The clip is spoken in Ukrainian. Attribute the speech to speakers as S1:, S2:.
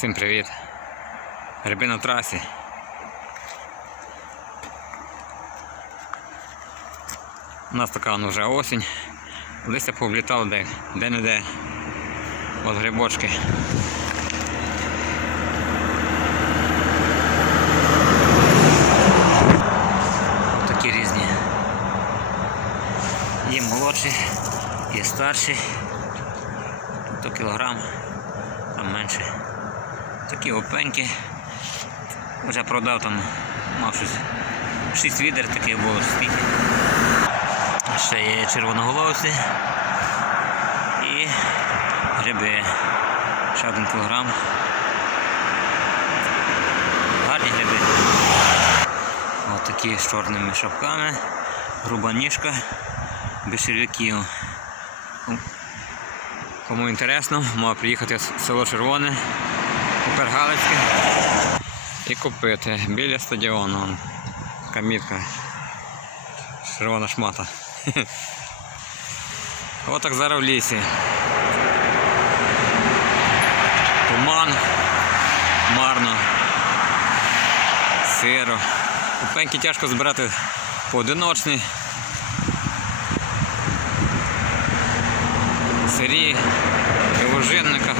S1: Всім привіт. Гриби на трасі. У нас така ну, вже осінь. Листя повлітало де, де-не-де. От грибочки. Такі різні. Є молодші, є старші. Тут кілограм, там менше. Такі опеньки. Вже продав там, мав щось. Шість відер таких було скільки. Ще є червоноголовці і гриби. Ще один кілограм. Гарні гриби. Ось такі з чорними шапками, груба ніжка, без черв'яків. Кому інтересно, може приїхати в село Червоне, тепер і купити біля стадіону. Камітка. Червона шмата. Отак зараз в лісі. Туман, марно, сиро. Купеньки тяжко збирати поодиночні. Сирі, в ожинниках.